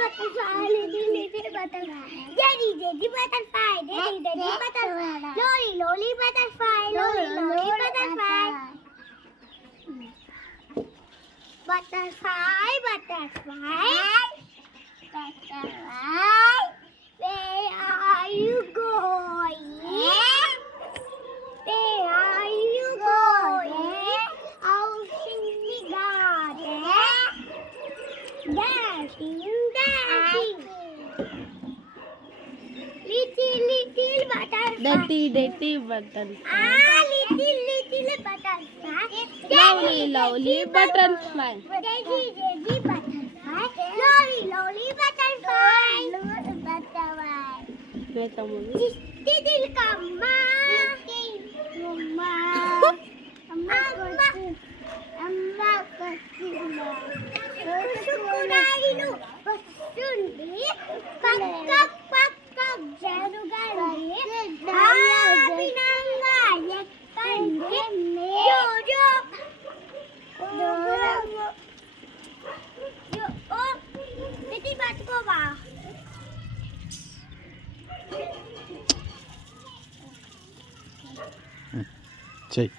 butterfly, little butterfly. Daddy, butterfly, daddy, butterfly. Lolly, butterfly, lolly, butterfly. Butterfly, where are you going? Where are you going? Out in the garden, dashing. Little butterfly. Dirty butterfly. Little butterfly. Lovely butterfly. Daddy, butterfly. Lolly butterfly. मैं तमुली Little kamma. Sukunainu వస్తుంది పక్క జరుగండి ఆపినంగా ఎక్కండి జో ఓ ఇది పట్టుకోవా చెయ్యి